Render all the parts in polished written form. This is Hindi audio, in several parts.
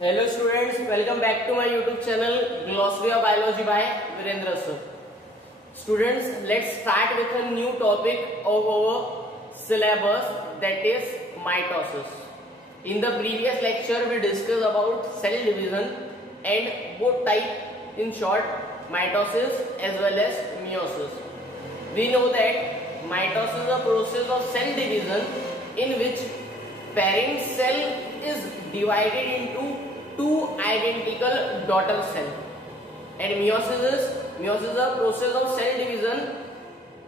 Hello students, welcome back to my YouTube channel Glossary of Biology by Virendra sir. Students, let's start with a new topic of our syllabus, that is mitosis. In the previous lecture we discussed about cell division and both type, in short mitosis as well as meiosis. We know that mitosis is a process of cell division in which parent cell is divided into two identical daughter cells, and meiosis is a process of cell division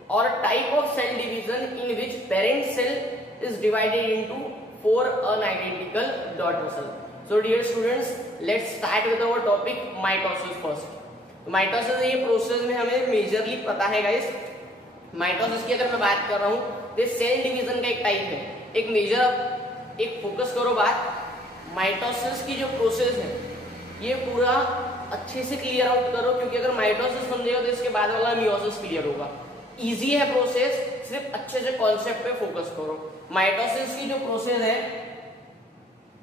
or type of cell division in which parent cell is divided into four unidentical daughter cells. So dear students, let's start with our topic mitosis first. Mitosis ये प्रोसेस में हमें मेजरली पता है गाइस, माइटोसिस की अगर मैं बात कर रहा हूं तो सेल डिवीजन का एक टाइप है, एक मेजर, एक फोकस करो बात, माइटोसिस की जो प्रोसेस है ये पूरा अच्छे से क्लियर आउट करो, क्योंकि अगर माइटोसिस समझेगा तो इसके बाद वाला मियोसिस क्लियर होगा। इजी है प्रोसेस, सिर्फ अच्छे से कॉन्सेप्ट पे फोकस करो। माइटोसिस की जो प्रोसेस है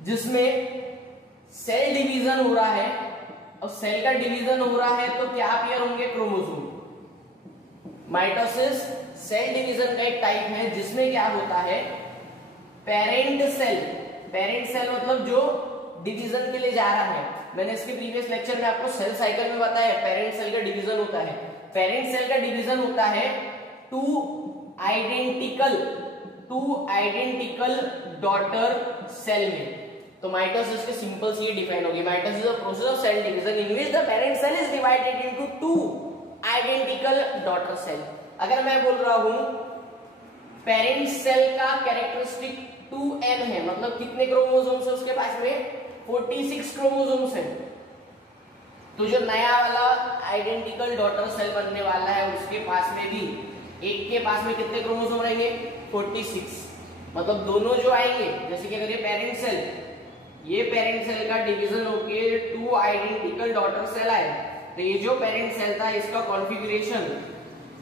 जिसमें सेल डिवीजन हो रहा है, और सेल का डिवीजन हो रहा है तो क्या पेयर होंगे? क्रोमोसोम। माइटोसिस सेल डिवीजन का एक टाइप है जिसमें क्या होता है, पेरेंट सेल मतलब जो डिवीजन के लिए जा रहा है। मैंने इसके प्रीवियस लेक्चर में आपको सेल साइकिल में बताया पेरेंट सेल का डिवीजन होता है, पेरेंट सेल का डिवीजन होता है टू आइडेंटिकल डॉटर सेल में। तो माइटोसिस के सिंपल से ये डिफाइन होगी, mitosis is a process of cell division in which the parent cell is divided into two identical daughter cell. अगर मैं बोल रहा हूं पेरेंट सेल का कैरेक्टरिस्टिक 2n है, मतलब कितने क्रोमोसोम्स है उसके पास में? 46 क्रोमोसोम्स है। तो जो नया वाला आइडेंटिकल डॉटर सेल बनने वाला है उसके पास में भी एक के पास में कितने क्रोमोसोम रहेंगे? 46। मतलब दोनों जो आएंगे, जैसे कि अगर ये पेरेंट सेल का डिवीजन होके टू आइडेंटिकल डॉटर सेल आए, तो ये जो पेरेंट सेल था इसका कॉन्फ़िगरेशन,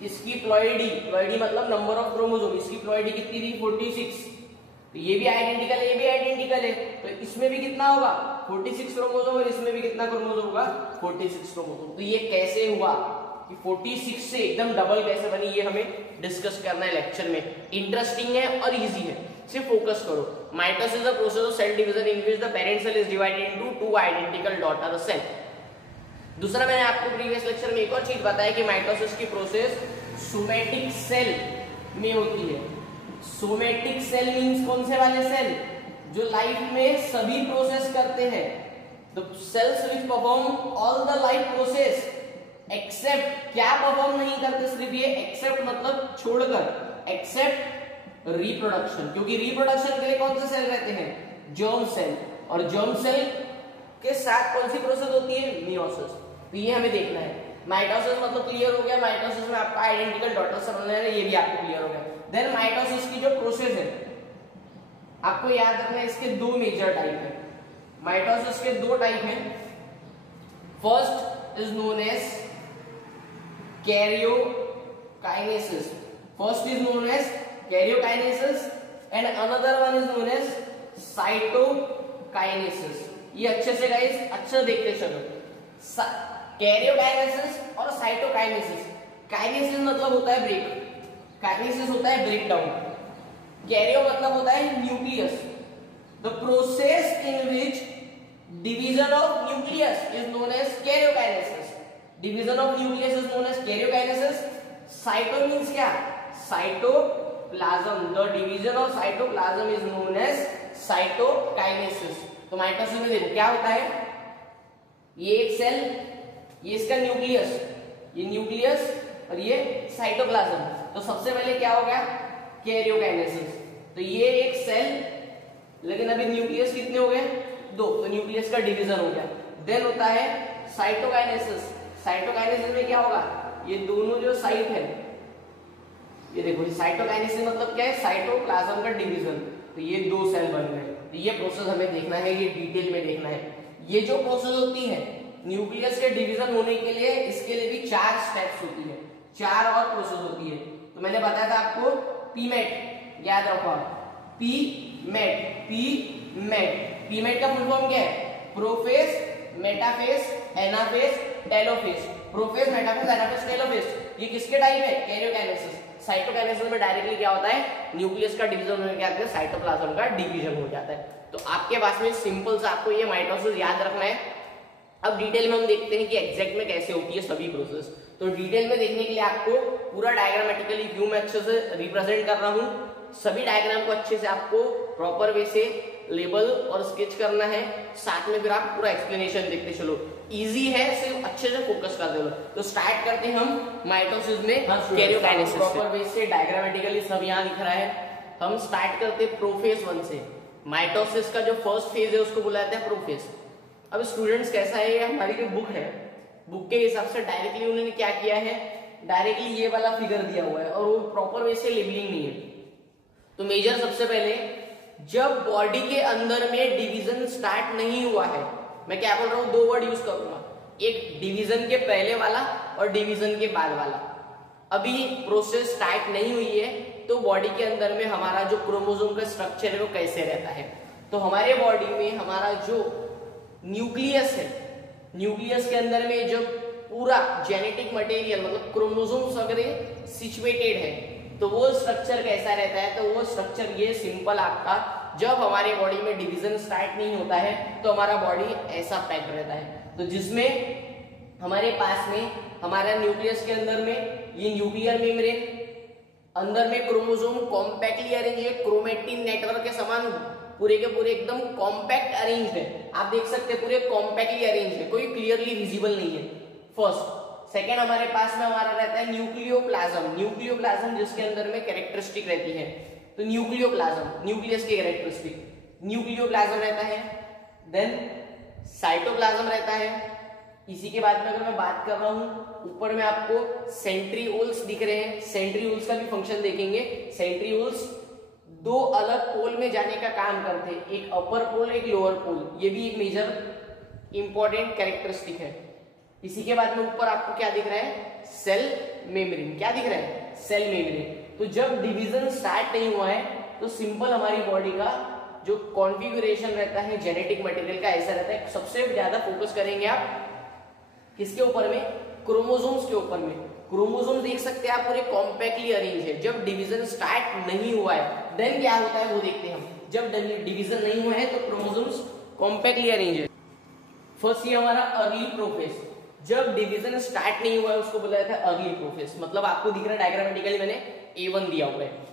इसकी प्लॉइडी मतलब नंबर ऑफ क्रोमोसोम, इसकी प्लॉइडी कितनी थी? 46। तो ये भी आइडेंटिकल है, ये भी आइडेंटिकल है, तो इसमें भी कितना होगा? 46 क्रोमोसोम, और इसमें भी कितना क्रोमोसोम होगा? 46 क्रोमोसोम। तो ये कैसे हुआ कि 46 से एकदम डबल कैसे बनी, ये हमें डिस्कस करना है लेक्चर में। इंटरेस्टिंग है और इजी है, सिर्फ फोकस करो। Mitosis is the process of cell division in which the parent cell is divided into two identical daughter cell. दूसरा, मैंने आपको प्रीवियस लेक्चर में एक और चीज बताया कि माइटोसिस की प्रोसेस सोमेटिक सेल में होती है। सोमेटिक सेल मींस कौन से वाले सेल? जो लाइफ में सभी प्रोसेस करते हैं, the cells which perform all the life process except, क्या परफॉर्म नहीं करते सिर्फ ये, एक्सेप्ट मतलब छोड़कर, एक्सेप्ट रिप्रोडक्शन, क्योंकि रिप्रोडक्शन के लिए कौन से सेल रहते हैं? जर्म सेल, और जर्म सेल के साथ कौन सी प्रोसेस होती है? मियोसिस। तो ये हमें देखना है। माइटोसिस मतलब क्लियर हो गया, माइटोसिस में आपका आइडेंटिकल डॉटर सेल बनना है, ये भी आपको क्लियर हो गया। देन माइटोसिस की जो प्रोसेस है आपको याद रखना है, इसके दो मेजर टाइप है। माइटोसिस के दो टाइप हैं। First is known as karyokinesis, and another one is known as cytokinesis। ये अच्छे से गाइस अच्छे देखते चलो, कैरियोकाइनेसिस और साइटोकाइनेसिस। काइनेसिस मतलब होता है ब्रेक, काइनेसिस होता है ब्रेक डाउन, कैरियो मतलब होता है nucleus. The process in which division of nucleus is known as karyokinesis, division of nucleus is known as karyokinesis. Cyto means क्या? Cytoplasm, the division of cytoplasm is known as cytokinesis. तो माइटोसिस में देखो क्या होता है, ये एक सेल, ये इसका न्यूक्लियस, ये न्यूक्लियस और ये साइटोप्लाज्म। तो सबसे पहले क्या हो गया? कैरियोकाइनेसिस। तो ये एक सेल, लेकिन अभी न्यूक्लियस कितने हो गए? दो, तो न्यूक्लियस का डिवीजन हो गया। देन होता है साइटोकाइनेसिस। साइटोकाइनेसिस में क्या होगा? ये दोनों जो साइट है, ये देखो, साइटोकाइनेसिस मतलब क्या है? साइटोप्लाज्म का डिवीजन। तो ये दो सेल बन गए। तो ये प्रोसेस हमें देखना है, ये डिटेल में देखना है। ये जो प्रोसेस होती है न्यूक्लियस के डिवीजन होने के लिए, इसके लिए भी 4 स्टेप्स होती है, 4 और प्रोसेस होती है। तो मैंने बताया था आपको पीमेट, याद रखो, पीमेट का फुल फॉर्म क्या है? Prophase, metaphase, anaphase, telophase. Prophase, metaphase, anaphase, telophase ये किसके टाइप है? कैरियोकाइनेसिस। साइटोकाइनेसिस में डायरेक्टली क्या होता है? न्यूक्लियस का डिवीजन होने के बाद साइटोप्लाज्म का डिवीजन हो जाता है। तो आपके पास में सिंपल सा आपको ये माइटोसिस याद रखना है। अब डिटेल में हम देखते हैं कि एग्जैक्ट में कैसे होती है सभी प्रोसेस। तो डिटेल में देखने के लिए आपको पूरा डायग्रामेटिकली व्यू में अच्छे से रिप्रेजेंट कर रहा हूं। सभी डायग्राम को अच्छे से आपको प्रॉपर वे से लेबल और स्केच करना है, साथ में फिर आप पूरा एक्सप्लेनेशन देखते चलो। इजी है, सिर्फ अच्छे से फोकस कर दो। तो स्टार्ट करते हैं हम माइटोसिस में कैरियोकाइनेसिस। प्रॉपर वे से डायग्रामेटिकली सब यहाँ दिख रहा है। हम स्टार्ट करते हैं प्रोफेज 1 से। माइटोसिस का जो फर्स्ट फेज है उसको बुलाते हैं प्रोफेज। अब स्टूडेंट्स कैसा है, ये हमारी जो बुक है, बुक के हिसाब से डायरेक्टली उन्होंने क्या किया है, डायरेक्टली ये वाला फिगर दिया हुआ है और वो प्रॉपर वे से लेबलिंग नहीं है। तो मेजर सबसे पहले, जब बॉडी के अंदर में डिवीजन स्टार्ट नहीं हुआ है, मैं क्या बोल रहा हूं, 2 वर्ड यूज करूंगा, एक डिवीजन के पहले वाला और डिवीजन के बाद वाला। अभी प्रोसेस स्टार्ट नहीं हुई है तो बॉडी के अंदर में हमारा जो क्रोमोसोम का स्ट्रक्चर है वो कैसे रहता है। तो हमारे बॉडी में हमारा जो न्यूक्लियस है, न्यूक्लियस के अंदर में जो पूरा जेनेटिक मटेरियल मतलब क्रोमोसोम्स वगैरह सिचुएटेड है, तो वो स्ट्रक्चर कैसा रहता है। तो वो स्ट्रक्चर ये सिंपल आपका, जब हमारे बॉडी में डिवीजन स्टार्ट नहीं होता है तो हमारा बॉडी ऐसा पैक्ड रहता है। तो जिसमें हमारे पास में हमारा न्यूक्लियस के अंदर में ये न्यूक्लियर मेम्ब्रेन, अंदर में क्रोमोसोम कॉम्पैक्टली अरेंज है, क्रोमेटिन नेटवर्क के समान पूरे के पूरे एकदम कॉम्पैक्ट अरेंज है। आप देख सकते हैं पूरे कॉम्पैक्टली अरेंज है, कोई क्लियरली विजिबल नहीं है। फर्स्ट। सेकेंड, हमारे पास में हमारा रहता है न्यूक्लियोप्लाज्म। न्यूक्लियोप्लाज्म जिसके अंदर में कैरेक्टरिस्टिक रहती है। तो न्यूक्लियोप्लाज्म न्यूक्लियस की कैरेक्टरिस्टिक, न्यूक्लियोप्लाज्म रहता है। देन साइटोप्लाज्म रहता है। इसी के बाद में अगर मैं बात कर रहा हूं, ऊपर में आपको सेंट्रिओल्स दिख रहे हैं। सेंट्रिओल्स का भी फंक्शन देखेंगे। सेंट्रिओल्स 2 अलग पोल में जाने का काम करते हैं, एक अपर पोल एक लोअर पोल। ये भी एक मेजर इंपॉर्टेंट कैरेक्टरिस्टिक है। इसी के बाद में ऊपर आपको क्या दिख रहा है, सेल मेम्ब्रेन। क्या दिख रहा है, सेल मेम्ब्रेन। तो जब डिवीजन स्टार्ट नहीं हुआ है तो सिंपल हमारी बॉडी का जो कॉन्फ़िगरेशन रहता है जेनेटिक मटेरियल का ऐसा रहता है। सबसे ज्यादा फोकस करेंगे आप किसके ऊपर में, क्रोमोसोम्स के ऊपर में। क्रोमोसोम देख सकते हैं आप पूरे कॉम्पैक्टली अरेंज है। जब डिवीजन स्टार्ट नहीं हुआ है देन क्या होता है वो देखते हैं हम। जब डिवीजन नहीं हुआ है तो क्रोमोसोम्स कॉम्पैक्टली अरेंज है। फर्स्ट ये हमारा अर्ली प्रोफेज। जब डिवीजन स्टार्ट नहीं हुआ है उसको बोला जाता है अर्ली प्रोफेज। मतलब आपको दिख रहा है डायग्रामेटिकली मैंने A1 दिया हुआ है।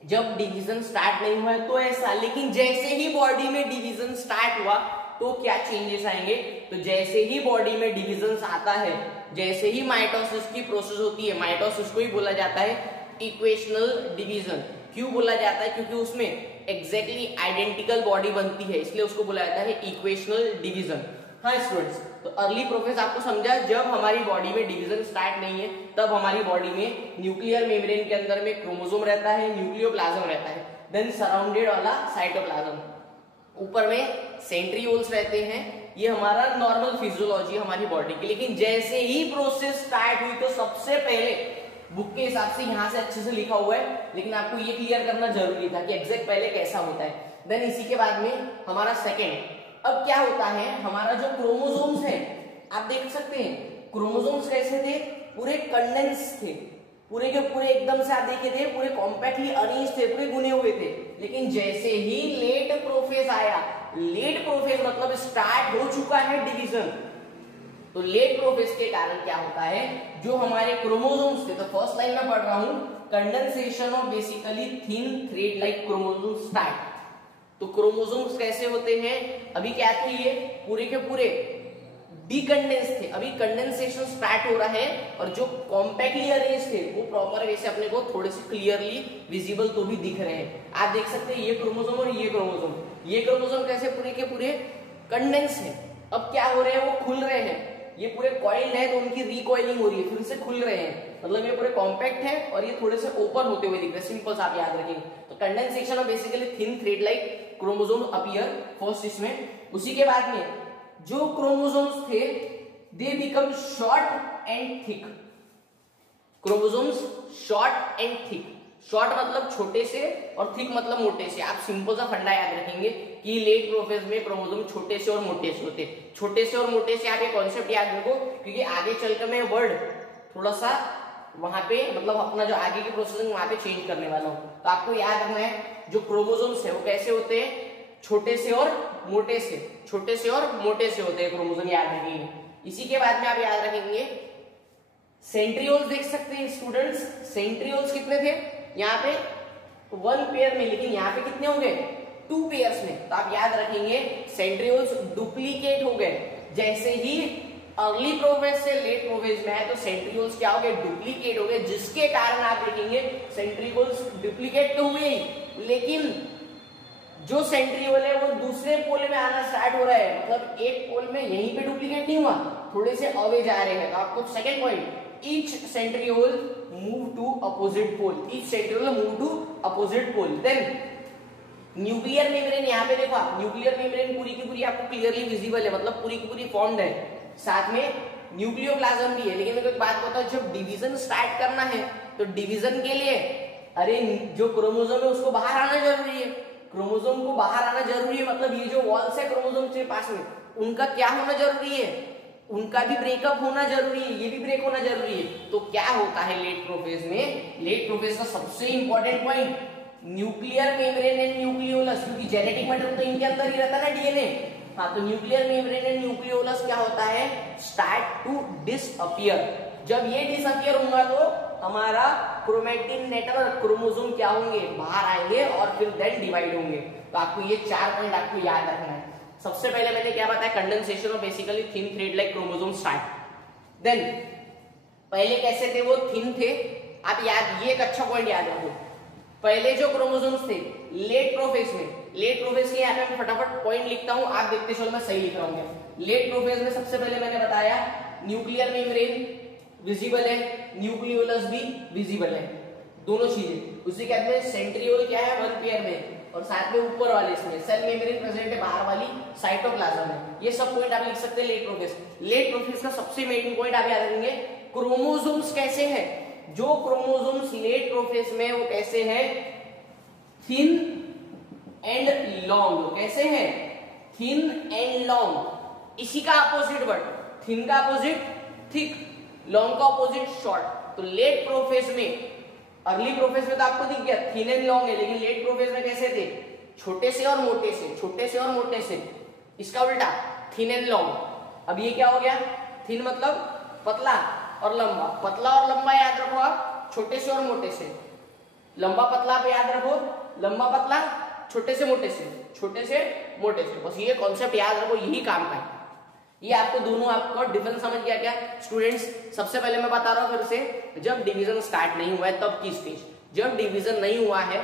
जब डिवीजन स्टार्ट नहीं हुआ है तो ऐसा, लेकिन जैसे ही बॉडी में डिवीजन स्टार्ट हुआ तो क्या चेंजेस आएंगे। तो जैसे ही बॉडी में डिवीजन आता है, जैसे ही माइटोसिस की प्रोसेस होती है, माइटोसिस को ही बोला जाता है इक्वेशनल डिवीजन। क्यों बोला जाता है, क्योंकि उसमें एग्जैक्टली आइडेंटिकल बॉडी बनती है, इसलिए उसको बोला जाता है इक्वेशनल डिवीजन। हाँ स्टूडेंट्स, तो अर्ली प्रोफेज आपको समझा, जब हमारी बॉडी में डिवीजन स्टार्ट नहीं है तब हमारी बॉडी में न्यूक्लियर मेम्ब्रेन के अंदर में क्रोमोसोम रहता है, न्यूक्लियोप्लाज्म रहता है, देन सराउंडेड वाला साइटोप्लाज्म, ऊपर में सेंट्रिओल्स रहते हैं। ये हमारा नॉर्मल फिजियोलॉजी हमारी बॉडी की। लेकिन जैसे ही प्रोसेस स्टार्ट हुई तो सबसे पहले बुक के हिसाब से यहाँ से अच्छे से लिखा हुआ है, लेकिन आपको ये क्लियर करना जरूरी था कि एग्जैक्ट पहले कैसा होता है। देन इसी के बाद में हमारा सेकेंड, अब क्या होता है, हमारा जो क्रोमोसोम्स है आप देख सकते हैं क्रोमोसोम्स कैसे थे, पूरे कंडेंस थे, पूरे के पूरे एकदम से आप देखे थे पूरे कॉम्पैक्टली अरेंज थे, पूरे गुने हुए थे। लेकिन जैसे ही लेट प्रोफेज आया, लेट प्रोफेज मतलब स्टार्ट हो चुका है डिवीजन, तो लेट प्रोफेज के कारण क्या होता है, जो हमारे क्रोमोसोम्स थे, तो फर्स्ट लाइन में पढ़ रहा हूं, condensation of basically thin thread like chromosome start. तो क्रोमोसोम्स कैसे होते हैं, अभी क्या थे, ये पूरे के पूरे डीकंडेंस थे, अभी कंडेंसेशन स्टार्ट हो रहा है, और जो कॉम्पैक्टली अरेंज थे वो प्रॉपर वे से अपने को थोड़े से क्लियरली विजिबल तो भी दिख रहे हैं। आप देख सकते हैं ये क्रोमोसोम और ये क्रोमोसोम, ये क्रोमोसोम कैसे पूरे के पूरे कंडेंस है। अब क्या हो रहे हैं, वो खुल रहे हैं, ये पूरे कॉइल्ड है तो उनकी रिकॉइलिंग हो रही है, फिर से खुल रहे हैं, मतलब ये पूरे कॉम्पैक्ट है और ये थोड़े से ओपन होते हुए दिख रहे हैं। सिंपल सा आप याद रखेंगे। तो condensation of basically thin thread like chromosome appear first इसमें। उसी के बाद में जो क्रोमोसोम्स थे they become short and thick, chromosomes short and thick, short मतलब छोटे से और थिक मतलब मोटे से। आप सिंपल सा फंडा याद रखेंगे कि लेट प्रोफेज में क्रोमोसोम छोटे से और मोटे से होते हैं। छोटे से और मोटे से आप ये कॉन्सेप्ट याद रखो, क्योंकि आगे चलकर मैं वर्ड थोड़ा सा वहां पे मतलब अपना जो आगे की प्रोसेसिंग वहां पे चेंज करने वाला हूं। तो आपको याद रखना है जो क्रोमोसोम्स है वो कैसे होते हैं, छोटे से और मोटे से, छोटे से और मोटे से होते हैं क्रोमोसोम, याद रखेंगे। इसी के बाद में आप याद रखेंगे सेंट्रियोल्स देख सकते हैं स्टूडेंट्स। सेंट्रियोल्स कितने थे यहाँ पे 1 पेयर में, लेकिन यहाँ पे कितने हो गए 2 पेयर्स में। तो आप याद रखेंगे सेंट्रियोल्स डुप्लीकेट हो गए। जैसे ही अर्ली प्रोफेज से लेट प्रोफेज में है तो सेंट्रियोल्स क्या हो गए, डुप्लीकेट हो गए, जिसके कारण आप लिखेंगे सेंट्रियोल्स डुप्लीकेट तो हुए ही, लेकिन जो सेंट्रियोल है वो दूसरे पोल में आना स्टार्ट हो रहा है, मतलब एक पोल में यहीं पे डुप्लीकेट नहीं हुआ, थोड़े से अवे जा रहे हैं। तो आपको second point, each centriole move to opposite pole, each centriole move to opposite pole। then nuclear membrane, यहाँ पे देखो आप न्यूक्लियर मेम्ब्रेन पूरी की पूरी आपको क्लियरली विजिबल है, मतलब पूरी की पूरी फॉर्म्ड है, साथ में न्यूक्लियोप्लाज्म भी है। लेकिन मेरे को एक बात बताओ, जब डिवीजन स्टार्ट करना है तो डिवीजन के लिए अरे जो क्रोमोसोम है उसको बाहर आना जरूरी है, क्रोमोसोम को बाहर आना जरूरी है, मतलब ये जो वॉल्स है क्रोमोसोम के पास में उनका क्या होना जरूरी है, उनका भी ब्रेकअप होना जरूरी है, ये भी ब्रेक होना जरूरी है। तो क्या होता है लेट प्रोफेज में, लेट प्रोफेज का सबसे important point nuclear membrane and nucleolus, क्योंकि जेनेटिक मैटर तो इनके अंदर ही रहता है ना, डीएनए। हाँ, तो न्यूक्लियर मेम्ब्रेन एंड न्यूक्लियोलस क्या होता है, स्टार्ट टू डिसअपियर। जब ये डिसअपियर होगा तो हमारा क्रोमेटिन नेटवर्क, क्रोमोसोम क्या होंगे, बाहर आएंगे और फिर देन डिवाइड होंगे। तो आपको ये 4 पॉइंट आपको याद रखना है। सबसे पहले मैंने क्या बताया, condensation of basically thin thread like chromosome start. Then पहले कैसे थे, वो थिन थे। आप याद, ये एक अच्छा पॉइंट याद रखो, पहले जो क्रोमोसोम्स थे लेट प्रोफेज में, लेट प्रोफेज के यहाँ पे मैं फटाफट पॉइंट लिखता हूं, आप देखते चलो मैं सही लिख रहा हूं। लेट प्रोफेज में सबसे पहले मैंने बताया न्यूक्लियर मेम्ब्रेन विजिबल है, न्यूक्लियोलस भी विजिबल है, दोनों चीजें। उसी के बाद में सेंट्रियोल क्या है 1 पेयर में, और साथ में ऊपर वाले इसमें सेल मेम्ब्रेन प्रेजेंट है, बाहर वाली साइटोप्लाज्म है। ये सब पॉइंट आप लिख सकते हैं लेट प्रोफेज। लेट प्रोफेज का सबसे मेन पॉइंट आप याद रखेंगे क्रोमोसोम्स कैसे हैं, जो क्रोमोसोम्स लेट प्रोफेज में वो कैसे हैं, थिन एंड लॉन्ग। कैसे हैं, थिन एंड लॉन्ग। इसी का अपोजिट वर्ड, थिन का अपोजिट थिक, लॉन्ग का अपोजिट शॉर्ट। तो लेट प्रोफेज में, अर्ली प्रोफेज में तो आपको दिख गया थिन एंड लॉन्ग है, लेकिन लेट प्रोफेज में कैसे थे, छोटे से और मोटे से, छोटे से और मोटे से। इसका उल्टा थिन एंड लॉन्ग। अब ये क्या हो गया, थिन मतलब पतला और लंबा, पतला और लंबा याद रखो आप, छोटे से और मोटे से। लंबा पतला पे याद रखो, लंबा पतला, छोटे से मोटे से, छोटे से मोटे से। बस ये कॉन्सेप्ट याद रखो, यही काम का है। ये आपको दोनों, आपको डिफरेंस समझ गया क्या स्टूडेंट्स। सबसे पहले मैं बता रहा हूं फिर से, जब डिवीजन स्टार्ट नहीं हुआ है तब की स्टेज। जब डिवीजन नहीं हुआ है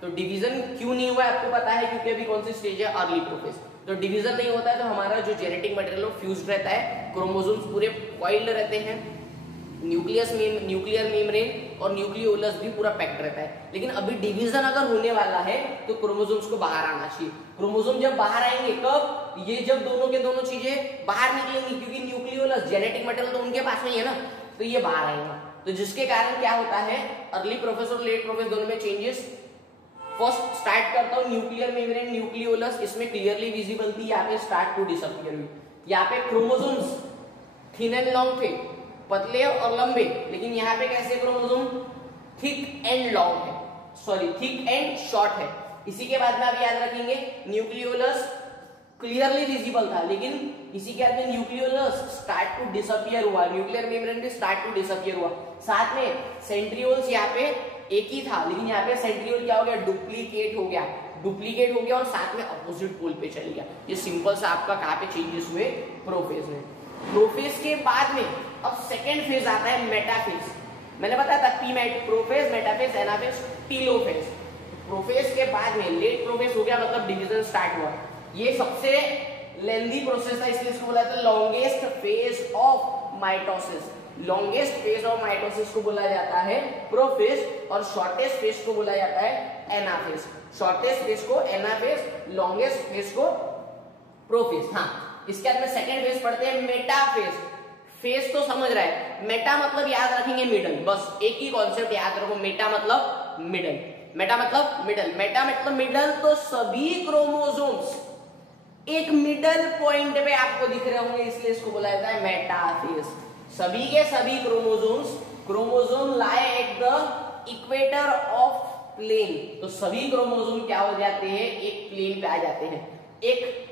तो डिवीजन क्यों नहीं हुआ है आपको पता है, क्योंकि अभी कौन सी स्टेज है, अर्ली प्रोफेज। तो डिवीजन नहीं होता है तो हमारा जो जेनेटिक मटेरियल फ्यूज्ड रहता है, क्रोमोसोम्स पूरे कॉइल्ड रहते हैं, न्यूक्लियर मेम्ब्रेन और न्यूक्लियोलस भी पूरा पैक्ड रहता है। लेकिन अभी डिवीजन अगर होने वाला है तो क्रोमोसोम्स को बाहर आना चाहिए। क्रोमोसोम जब बाहर आएंगे कब, ये जब दोनों के दोनों चीजें बाहर निकलेंगी, क्योंकि न्यूक्लियोलस जेनेटिक मटेरियल तो उनके पास में ही है ना, तो ये बाहर आएगा। तो जिसके कारण क्या होता है, अर्ली प्रोफेज और लेट प्रोफेज दोनों में चेंजेस। फर्स्ट स्टार्ट करता हूं न्यूक्लियर मेम्ब्रेन न्यूक्लियोलस, इसमें क्लियरली विजिबल थी, यहाँ पे स्टार्ट टू डिसअपियर हुई। यहाँ पे क्रोमोसोम्स थिन एंड लॉन्ग थे, पतले और लंबे, लेकिन यहाँ पे कैसे क्रोमोसोम थिक एंड लॉन्ग है, सॉरी थिक एंड शॉर्ट है। इसी के बाद में आप याद रखेंगे न्यूक्लियोलस क्लियरली विजिबल था, लेकिन इसी के बाद में न्यूक्लियोलस स्टार्ट टू डिसअपियर हुआ, न्यूक्लियर मेम्ब्रेन भी स्टार्ट टू डिसअपियर हुआ। साथ में सेंट्रियोल्स यहाँ पे एक ही था, लेकिन यहाँ पे सेंट्रियोल क्या हो गया, डुप्लीकेट हो गया, डुप्लीकेट हो गया और साथ में अपोजिट पोल पे चली गया। ये सिंपल सा आपका कहाँ पे चेंजेस हुए, प्रोफेज में। प्रोफेज के बाद में अब सेकेंड फेज आता है मेटाफेज। मैंने बताया था prophase, metaphase, anaphase, telophase. Prophase के बाद में लेट प्रोफेज हो गया, मतलब डिवीजन स्टार्ट हुआ। ये सबसे लेंथी प्रोसेस था, इसलिए इसको बोला जाता है longest phase of mitosis. Longest phase of mitosis को बोला जाता है प्रोफेज और शॉर्टेस्ट फेज को बोला जाता है एनाफेज। शॉर्टेस्ट फेज को एनाफेज, लॉन्गेस्ट फेज को प्रोफेज। हाँ, इसके बाद में सेकेंड फेज पढ़ते हैं मेटाफेज। फेज तो समझ रहा है, मेटा मतलब याद रखेंगे मिडल, बस एक ही कॉन्सेप्ट याद रखो, मेटा मतलब मिडल, मेटा मतलब मिडल, मेटा मतलब मिडल, तो सभी क्रोमोसोम्स एक मिडल पॉइंट पे आपको दिख रहे होंगे, इसलिए इसको बोला जाता है मेटाफेज। सभी के सभी chromosome lie at the equator of plane, तो सभी क्रोमोसोम क्या हो जाते हैं, एक प्लेन पे आ जाते हैं, एक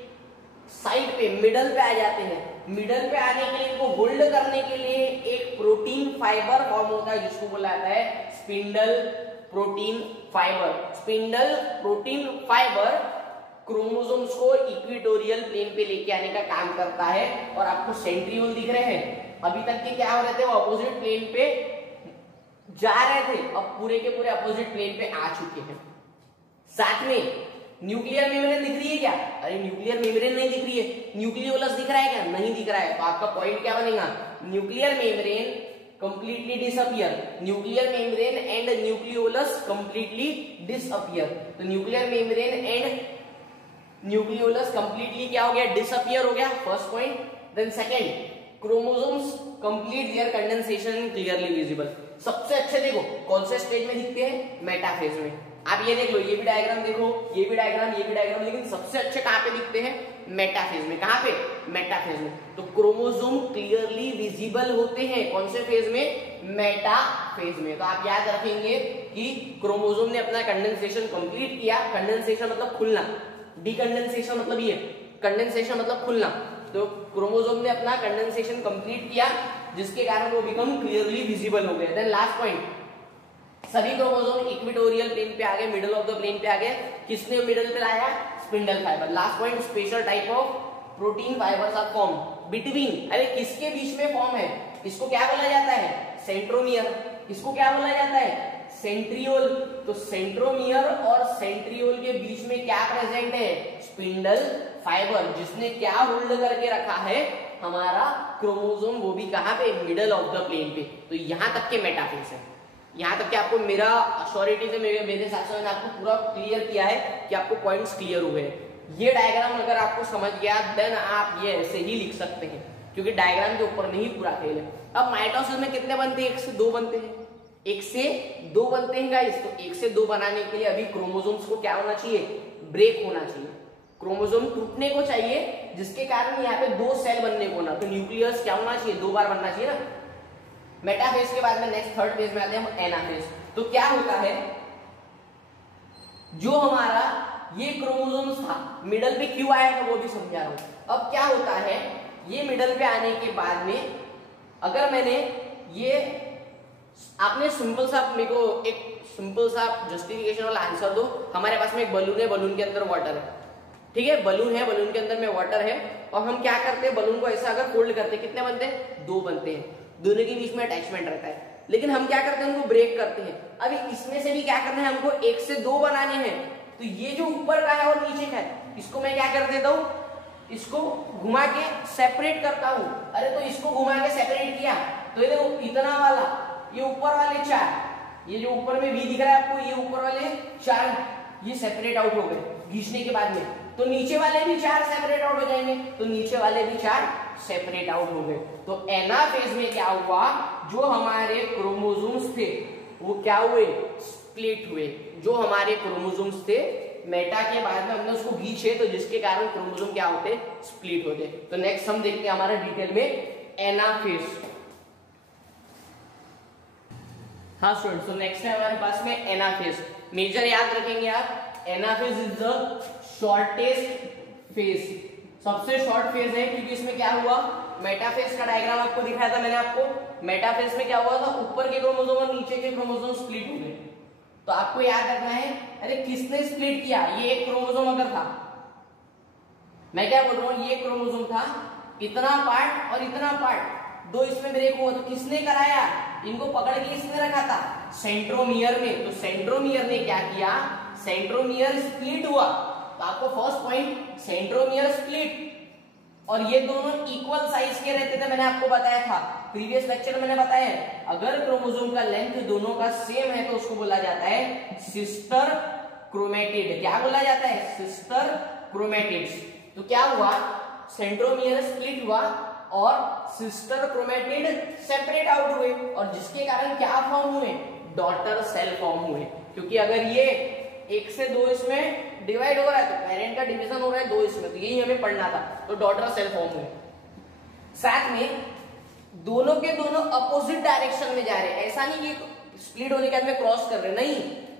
साइड पे मिडल पे आ जाते हैं। मिडल पे आने के लिए, इनको होल्ड करने के लिए एक प्रोटीन फाइबर फॉर्म होता है जिसको बोला जाता है spindle protein fibre. Spindle protein fibre chromosomes को इक्वेटोरियल प्लेन पे लेके आने का काम करता है। और आपको सेंट्रियोल दिख रहे हैं, अभी तक के क्या हो रहे थे, वो अपोजिट प्लेन पे जा रहे थे, अब पूरे के पूरे अपोजिट प्लेन पे आ चुके हैं। साथ में न्यूक्लियर मेम्ब्रेन दिख रही है क्या, अरे न्यूक्लियर मेम्ब्रेन नहीं दिख रही है, न्यूक्लियोलस दिख रहा है क्या, नहीं दिख रहा है, तो आपका पॉइंट क्या बनेगा, nuclear membrane completely disappear, nuclear membrane and nucleolus completely disappear. तो nuclear membrane and nucleolus completely क्या हो गया, डिसअपियर हो गया, first point. Then second, chromosomes complete their condensation clearly visible. सबसे अच्छे देखो कौन से स्टेज में दिखते हैं, मेटाफेज में। आप ये देख लो, ये भी डायग्राम देखो, ये भी डायग्राम, ये भी डायग्राम, लेकिन सबसे अच्छे कहां पे दिखते हैं, मेटाफेज में। कहां पे, मेटाफेज में। तो क्रोमोसोम क्लियरली विजिबल होते हैं कौन से फेज में, मेटाफेज में। तो आप याद रखेंगे कि क्रोमोसोम ने अपना कंडेंसेशन कंप्लीट किया, कंडेंसेशन मतलब खुलना, डीकंडेंसेशन मतलब ये, कंडेंसेशन मतलब खुलना। तो क्रोमोसोम ने अपना कंडेंसेशन कंप्लीट किया, जिसके कारण वो बिकम क्लियरली विजिबल हो गए। देन लास्ट पॉइंट, सभी क्रोमोसोम इक्वेटोरियल प्लेन पे आ गए, मिडल ऑफ द प्लेन पे आ गए। किसने मिडल पे लाया, spindle fibre. Last point, special type of protein fibres are form between, अरे किसके बीच में फॉर्म है, इसको क्या बोला जाता है, सेंट्रोमियर। इसको क्या बोला जाता है, सेंट्रियोल। तो सेंट्रोमियर और सेंट्रियोल के बीच में क्या प्रेजेंट है, स्पिंडल फाइबर, जिसने क्या होल्ड करके रखा है, हमारा क्रोमोसोम, वो भी कहां पे, मिडल ऑफ द प्लेन पे। तो यहां तक के मेटाफेज है। यहां तक कि आपको मेरा अश्योरिटी से, मेरे हिसाब से मैंने आपको पूरा क्लियर किया है कि आपको पॉइंट्स क्लियर हुए हैं। ये डायग्राम अगर आपको समझ गया, देन आप ये ऐसे ही लिख सकते हैं, क्योंकि डायग्राम के ऊपर में ही पूरा खेल है। अब माइटोसिस में कितने बनते हैं, 1 से 2 बनते हैं, 1 से 2 बनते हैं गाइस। तो 1 से 2 बनाने के लिए अभी क्रोमोसोम्स को क्या होना चाहिए, ब्रेक होना चाहिए, क्रोमोसोम टूटने को चाहिए, जिसके कारण यहाँ पे 2 सेल बनने को ना, तो न्यूक्लियस क्या होना चाहिए, 2 बार बनना चाहिए ना। मेटाफेज के बाद में नेक्स्ट थर्ड फेज में आते हैं हम, एनाफेज। तो क्या होता है, जो हमारा ये क्रोमोसोम्स था, मिडल पे क्यों आया था वो भी समझा रहा हूं। अब क्या होता है, ये मिडल पे आने के बाद में अगर मैंने ये, आपने सिंपल सा, मेरे को एक सिंपल सा जस्टिफिकेशन वाला आंसर दो। हमारे पास में एक बलून है, बलून के अंदर वाटर है, ठीक है, बलून है, बलून के अंदर में वाटर है, और हम क्या करते हैं, बलून को ऐसा अगर फोल्ड करते हैं, कितने बनते हैं, 2 बनते हैं, दोनों के बीच में अटैचमेंट रहता है। लेकिन हम क्या करते हैं, उनको ब्रेक करते हैं। अभी इसमें से भी क्या करना है, हमको 1 से 2 बनाने हैं। तो ये जो ऊपर का है और नीचे का है, इसको मैं क्या कर देता हूं, इसको घुमा के सेपरेट करता हूं। अरे तो इसको घुमा के सेपरेट किया, तो ये देखो इतना वाला, ये ऊपर वाले 4, ये जो ऊपर में भी दिख रहा है आपको, ये ऊपर वाले 4 ये सेपरेट आउट हो गए घिसने के बाद में। तो नीचे वाले भी 4 सेपरेट आउट हो जाएंगे, तो नीचे वाले भी 4 सेपरेट आउट हो गए। तो एनाफेज में क्या हुआ, जो हमारे क्रोमोसोम्स थे वो क्या हुए, स्प्लिट हुए। जो हमारे क्रोमोसोम्स थे, मेटा के बाद में हमने उसको खींचे, तो जिसके कारण क्रोमोसोम क्या होते, स्प्लिट होते। तो नेक्स्ट हम देखते हैं हमारा डिटेल में एनाफेज। हाँ स्टूडेंट्स, तो नेक्स्ट है हमारे पास में एनाफेज। मेजर याद रखेंगे आप, anaphase is the shortest phase, सबसे शॉर्ट फेज है, क्योंकि इसमें क्या हुआ, मेटाफेज का डायग्राम आपको दिखाया था मैंने आपको। मेटाफेज में क्या हुआ था, ऊपर के क्रोमोसोम और नीचे के क्रोमोसोम स्प्लिट हो गए। तो आपको याद रखना है, अरे किसने स्प्लिट किया, ये एक क्रोमोसोम अगर था, मैं क्या बोल रहा हूं, ये क्रोमोसोम था, इतना पार्ट और इतना पार्ट, 2 इसमें ब्रेक हुआ, तो किसने कराया, इनको पकड़ के इसने रखा था, सेंट्रोमियर ने। तो सेंट्रोमियर ने क्या किया, सेंट्रोमियर स्प्लिट हुआ। तो आपको फर्स्ट पॉइंट, सेंट्रोमियर स्प्लिट, और ये दोनों इक्वल साइज के रहते थे, मैंने आपको बताया था प्रीवियस लेक्चर में, मैंने बताया अगर क्रोमोसोम का लेंथ दोनों का सेम है तो उसको बोला जाता है सिस्टर क्रोमेटिड। क्या बोला जाता है, सिस्टर क्रोमेटिड्स। तो क्या हुआ, सेंट्रोमियर स्प्लिट हुआ और सिस्टर क्रोमेटिड सेपरेट आउट हुए, और जिसके कारण क्या फॉर्म हुए, डॉटर सेल फॉर्म हुए। क्योंकि अगर ये 1 से 2 इसमें डिवाइड हो रहा है तो पेरेंट का डिवीजन हो रहा है 2 इसमें, तो यही हमें पढ़ना था। तो डॉटर सेल फॉर्म हुए, साथ में दोनों के दोनों अपोजिट डायरेक्शन में जा रहे हैं। ऐसा नहीं कि स्प्लिट होने के बाद में क्रॉस कर रहे, नहीं,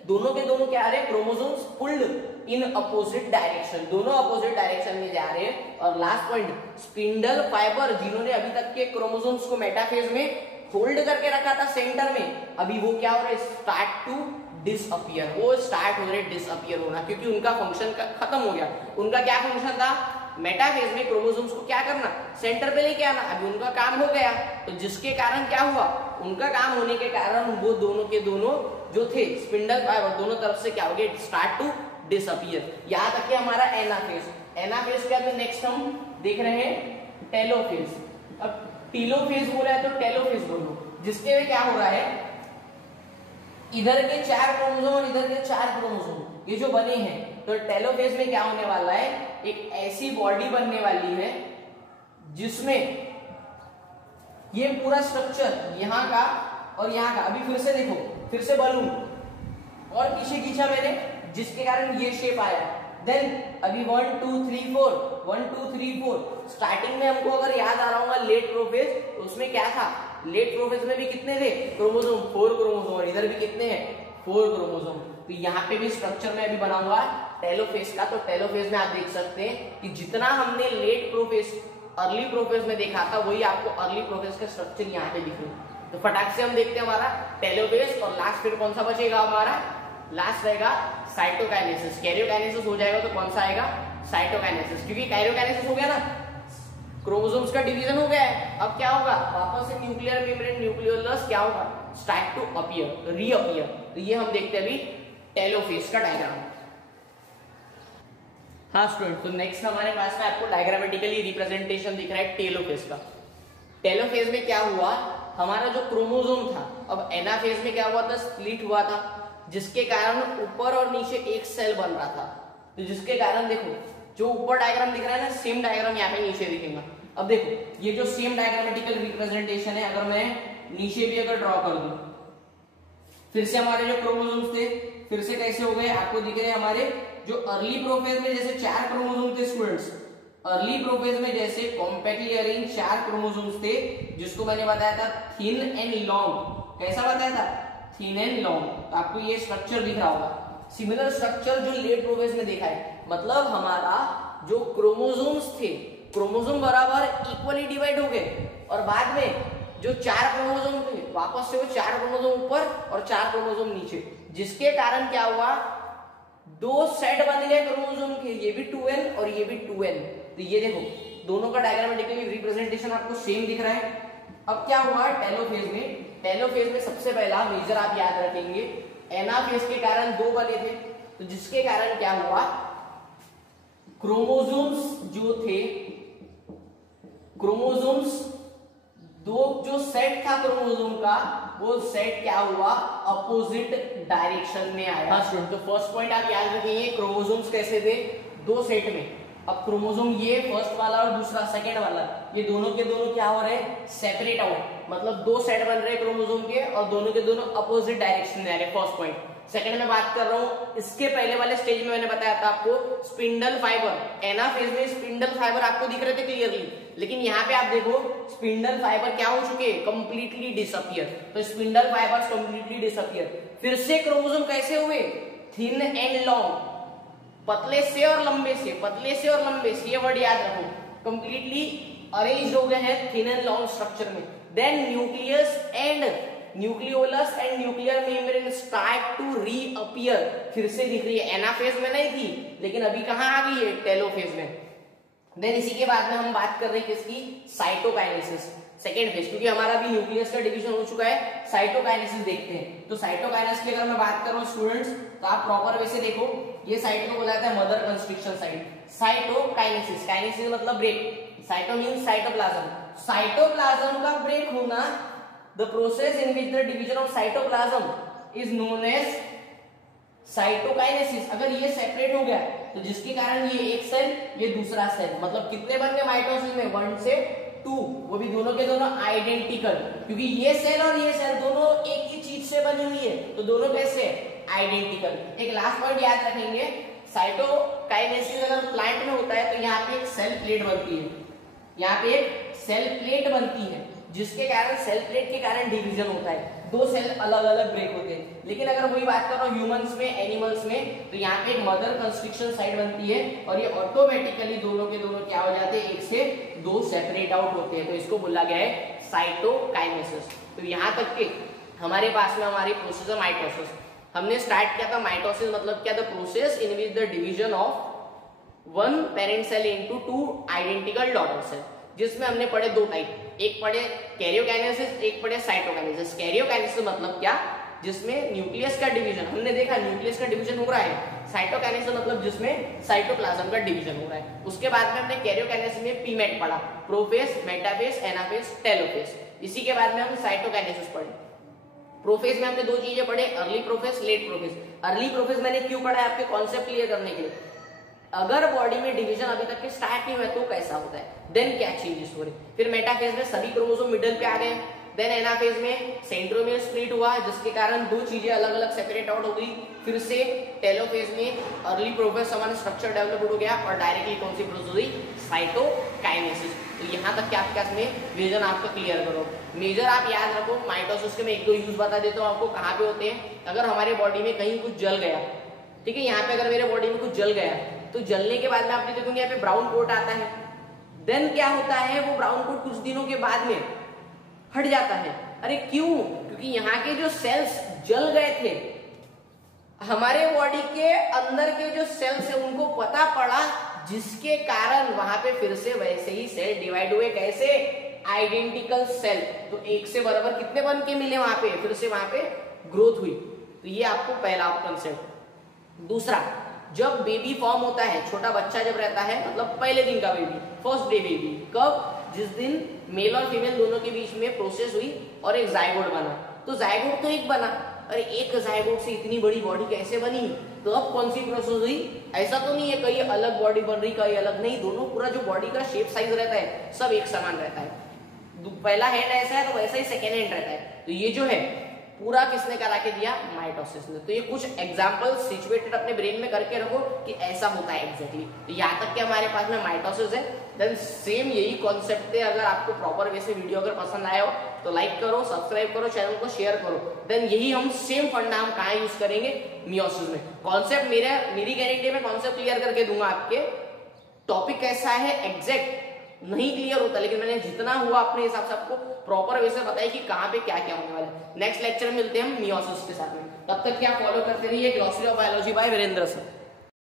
दोनों के दोनों क्या आ रहे हैं, chromosomes pulled in opposite direction, दोनों अपोजिट डायरेक्शन में जा रहे हैं। और लास्ट पॉइंट, स्पिंडल फाइबर जिन्होंने अभी तक के क्रोमोसोम्स को मेटाफेज में होल्ड करके रखा था सेंटर में, अभी वो क्या हो रहा है, स्टार्ट टू डिसअपियर, वो स्टार्ट हो रहे डिसअपियर होना, क्योंकि उनका फंक्शन खत्म हो गया। उनका क्या फंक्शन था, मेटाफेज में क्रोमोसोम्स को क्या करना, सेंटर पे लेके आना, अभी उनका काम हो गया। तो जिसके कारण क्या हुआ, उनका काम होने के कारण वो दोनों के दोनों जो थे स्पिंडल फाइबर दोनों तरफ से क्या हो गए, स्टार्ट टू डिसअपियर। यहां तक कि हमारा एनाफेज, एनाफेज के बाद में नेक्स्ट हम देख रहे हैं टेलोफेज। अब टेलोफेज बोला है तो टेलोफेज बोलो, जिसके में क्या हो रहा है, इधर के 4 क्रोमोसोम और इधर के 4 क्रोमोसोम ये जो बने हैं, तो टेलोफेज में क्या होने वाला है, एक ऐसी बॉडी बनने वाली है जिसमें ये पूरा स्ट्रक्चर यहाँ का और यहाँ का, अभी फिर से देखो, फिर से बलून और पीछे खींचा मैंने, जिसके कारण ये शेप आया। देन अभी 1 2 3 4 1 2 3 4 स्टार्टिंग में हमको अगर याद आ रहा होगा लेट प्रोफेज, तो उसमें क्या था, लेट प्रोफेज में भी कितने थे क्रोमोसोम, 4 क्रोमोसोम, और इधर भी कितने हैं, 4 क्रोमोसोम। तो यहाँ पे भी स्ट्रक्चर में अभी बनाऊंगा टेलोफेज का। तो टेलोफेज में आप देख सकते हैं कि जितना हमने लेट प्रोफेज अर्ली प्रोफेज में देखा था, वही आपको अर्ली प्रोफेज का स्ट्रक्चर यहाँ पे दिख रहा है। तो फटाक से हम देखते हैं हमारा टेलोफेज, और लास्ट फिर कौन सा बचेगा हमारा, लास्ट रहेगा साइटोकाइनेसिस। कैरियोकाइनेसिस हो जाएगा तो कौन सा आएगा, साइटोकाइनेसिस, क्योंकि कैरियोकाइनेसिस हो गया ना, क्रोमोसोम्स का डिवीजन हो गया है। अब क्या होगा, वापस से न्यूक्लियर मेम्ब्रेन, न्यूक्लियोलस क्या होगा, स्टार्ट टू अपीयर, रीअपीयर। तो ये हम देखते हैं अभी टेलोफेज का डायग्राम। हाँ स्टूडेंट, तो नेक्स्ट हमारे पास में आपको डायग्रामेटिकली रिप्रेजेंटेशन दिख रहा है टेलोफेज का। टेलोफेज में क्या हुआ, हमारा जो क्रोमोसोम था, अब एनाफेज में क्या हुआ था, स्प्लिट हुआ था, जिसके कारण ऊपर और नीचे एक सेल बन रहा था। तो जिसके कारण देखो, जो ऊपर डायग्राम दिख रहा है ना, सेम डायग्राम यहाँ पे नीचे दिखेगा। अब देखो, ये जो सेम डायग्रामेटिकल रिप्रेजेंटेशन है, अगर मैं नीचे भी अगर ड्रॉ कर दूं, फिर से हमारे जो क्रोमोसोम्स थे फिर से कैसे हो गए, आपको दिख रहे हैं हमारे जो अर्ली प्रोफेज में जैसे 4 क्रोमोसोम थे स्टूडेंट्स, अर्ली प्रोफेज में जैसे कॉम्पैक्टली अरेंज 4 क्रोमोसोम्स थे, जिसको मैंने बताया था थिन एंड लॉन्ग। कैसा बताया था, थिन एंड लॉन्ग। तो आपको ये स्ट्रक्चर दिख रहा होगा। सिमिलर स्ट्रक्चर जो लेट प्रोफेज में देखा है, मतलब हमारा जो क्रोमोसोम्स थे, क्रोमोसोम बराबर इक्वली डिवाइड हो गए, और बाद में जो 4 क्रोमोसोम थे वापस से वो 4 क्रोमोसोम ऊपर और 4 क्रोमोसोम नीचे, जिसके कारण क्या हुआ, 2 सेट बन गए क्रोमोसोम के, ये भी 2n और ये भी 2n। तो ये देखो, दोनों का डायग्रामेटिकली रिप्रेजेंटेशन आपको सेम दिख रहा है। अब क्या हुआ टेलोफेज में, टेलोफेज में सबसे पहला मेजर आप याद रखेंगे, एनाफेज के कारण 2 बने थे, तो जिसके कारण क्या हुआ, क्रोमोसोम्स जो थे, क्रोमोसोम्स दो जो सेट था क्रोमोसोम का, वो सेट क्या हुआ, अपोजिट डायरेक्शन में आया। हाँ स्टूडेंट, तो फर्स्ट पॉइंट आप याद रखेंगे, क्रोमोसोम्स कैसे थे, 2 सेट में। अब क्रोमोसोम ये फर्स्ट वाला और दूसरा सेकंड वाला, ये दोनों के दोनों क्या हो रहे हैं, सेपरेट आउट, मतलब 2 सेट बन रहे हैं क्रोमोसोम के और दोनों के दोनों अपोजिट डायरेक्शन में आ रहे हैं। First point. सेकंड में बात कर रहा हूं, इसके पहले वाले स्टेज में मैंने बताया था आपको स्पिंडल फाइबर, एनाफेज में स्पिंडल फाइबर आपको दिख रहे थे क्लियरली, लेकिन यहाँ पे आप देखो स्पिंडल फाइबर क्या हो चुके हैं, कंप्लीटली डिसअपियर। तो स्पिंडल फाइबर्स कंप्लीटली डिसअपियर। फिर से क्रोमोसोम कैसे हुए, थिन एंड लॉन्ग, पतले से और लंबे से, पतले से और लंबे से, ये वर्ड याद रखो, कंप्लीटली अरेंज हो गए हैं थिन एंड लॉन्ग स्ट्रक्चर में। Then nucleus and nucleolus and nuclear membrane start to reappear, फिर से दिख रही है, एनाफेज में नहीं थी लेकिन अभी कहां आ गई है, टेलोफेज में। देन इसी के बाद में हम बात कर रहे हैं किसकी, साइटोकाइनेसिस, सेकेंड फेज, क्योंकि हमारा भी न्यूक्लियस का डिवीजन हो चुका है। साइटोकाइनेसिस देखते हैं। तो साइटोकाइनेसिस की अगर मैं बात करूं स्टूडेंट्स, तो आप प्रॉपर वे से देखो, ये साइट को बोला जाता है mother constriction site. Cytokinesis, kinesis मतलब break, cyto means cytoplasm, cytoplasm का ब्रेक होना, the process in which the division of cytoplasm is known as cytokinesis. अगर ये सेपरेट हो गया तो जिसके कारण ये एक सेल ये दूसरा सेल, मतलब कितने बन गए माइटोसिस में, 1 से 2, वो भी दोनों के दोनों आइडेंटिकल, क्योंकि ये सेल और ये सेल दोनों एक ही चीज से बनी हुई है, तो दोनों कैसे आइडेंटिकल। एक लास्ट पॉइंट याद रखेंगे, साइटोकाइनेसिस अगर प्लांट में होता है तो यहाँ पे एक सेल प्लेट बनती है, यहाँ पे एक सेल प्लेट बनती है, जिसके कारण सेल प्लेट के कारण डिवीजन होता है, दो सेल अलग अलग ब्रेक होते हैं। लेकिन अगर वही बात करो ह्यूमंस में, एनिमल्स में, तो यहाँ पे एक मदर कंस्ट्रिक्शन साइट बनती है और ये ऑटोमेटिकली दोनों के दोनों क्या हो जाते हैं, एक से दो सेपरेट आउट होते हैं, तो इसको बोला गया है साइटोकाइनेसिस। तो यहाँ तक के हमारे पास में हमारी प्रोसेस है माइटोसिस। हमने स्टार्ट किया था माइटोसिस मतलब क्या, the process in which the division of one parent cell into two identical daughter cell, जिसमें हमने पढ़े दो टाइप, एक पढ़े कैरियोकाइनेसिस, एक पढ़े साइटोकाइनेसिस। कैरियोकाइनेसिस मतलब क्या, जिसमें न्यूक्लियस का डिवीजन, हमने देखा न्यूक्लियस का डिवीजन हो रहा है। साइटोकाइनेसिस मतलब जिसमें साइटोप्लाज्म का डिवीजन हो रहा है। उसके बाद में हमने कैरियोकाइनेसिस में पीमेट पढ़ा, प्रोफेज, मेटाफेज, एनाफेज, टेलोफेज। इसी के बाद में हम साइटोकाइनेसिस पढ़े। प्रोफेज में हमने दो चीजें पढ़े, early prophase, late prophase. Early prophase मैंने क्यों पढ़ा है, आपके कॉन्सेप्ट क्लियर करने के लिए। अगर बॉडी में डिवीजन अभी तक के स्टार्ट नहीं हुआ तो कैसा होता है, देन क्या चेंजेस हो रहे। फिर मेटाफेज में सभी क्रोमोसोम मिडिल पे आ गए। देन एनाफेज में सेंट्रोमियर स्प्लिट हुआ, जिसके कारण दो चीजें अलग अलग सेपरेट आउट हो गई। फिर से टेलोफेज में अर्ली प्रोफेज समान स्ट्रक्चर डेवलप हो गया और डायरेक्टली कौन सी प्रोसेस हुई, साइटोकाइनेसिस। तो यहाँ तक के आपके पास में विजन आपको क्लियर करो। मेजर आप याद रखो, माइटोसिस के मैं एक दो यूज बता देता हूँ आपको कहाँ पे होते हैं। अगर हमारे बॉडी में कहीं कुछ जल गया, ठीक है, यहाँ पे अगर मेरे बॉडी में कुछ जल गया तो जलने के बाद में आप देखोगे यहाँ पे ब्राउन कोट आता है। देन क्या होता है, वो ब्राउन कोट कुछ दिनों के बाद में हट जाता है। अरे क्यों, क्योंकि यहाँ के जो सेल्स जल गए थे, हमारे बॉडी के अंदर के जो सेल्स है उनको पता पड़ा, जिसके कारण वहां पे फिर से वैसे ही सेल डिवाइड हुए। कैसे, आइडेंटिकल सेल। तो एक से बराबर कितने बन के मिले वहां पे, फिर से वहां पे ग्रोथ हुई। तो ये आपको पहला कंसेप्ट। दूसरा, जब बेबी फॉर्म होता है, छोटा बच्चा जब रहता है, मतलब पहले दिन का बेबी, फर्स्ट डे बेबी, कब, जिस दिन मेल और फीमेल दोनों के बीच में प्रोसेस हुई और एक जायगोट बना। तो जायगोट तो एक बना, अरे एक जायगोट से इतनी बड़ी बॉडी कैसे बनी, तो अब कौन सी प्रोसेस हुई। ऐसा तो नहीं है कहीं अलग बॉडी बन रही कहीं अलग, नहीं, दोनों पूरा जो बॉडी का शेप साइज रहता है सब एक समान रहता है। पहला हैंड ऐसा है तो वैसा ही सेकेंड हैंड रहता है। तो ये जो है पूरा किसने करा के दिया, माइटोसिस ने। तो ये कुछ एग्जांपल सिचुएटेड अपने ब्रेन में करके रखो कि ऐसा होता है एग्जैक्टली। तो यहाँ तक कि हमारे पास में माइटोसिस है। देन सेम यही कॉन्सेप्ट है। अगर आपको प्रॉपर वे से वीडियो अगर पसंद आया हो तो लाइक करो, सब्सक्राइब करो, चैनल को शेयर करो। देन यही हम सेम फंडा हम कहाँ यूज करेंगे, मियोसिस में। कॉन्सेप्ट मेरी गारंटी में कॉन्सेप्ट क्लियर करके दूंगा। आपके टॉपिक कैसा है एग्जैक्ट नहीं क्लियर होता, लेकिन मैंने जितना हुआ अपने हिसाब से आपको प्रॉपर वे से बताया कि कहाँ पे क्या क्या होने वाला है। नेक्स्ट लेक्चर में मिलते हैं हम मियोसिस के साथ में। तब तक क्या फॉलो करते रहिए glossary of biology by Virendra sir.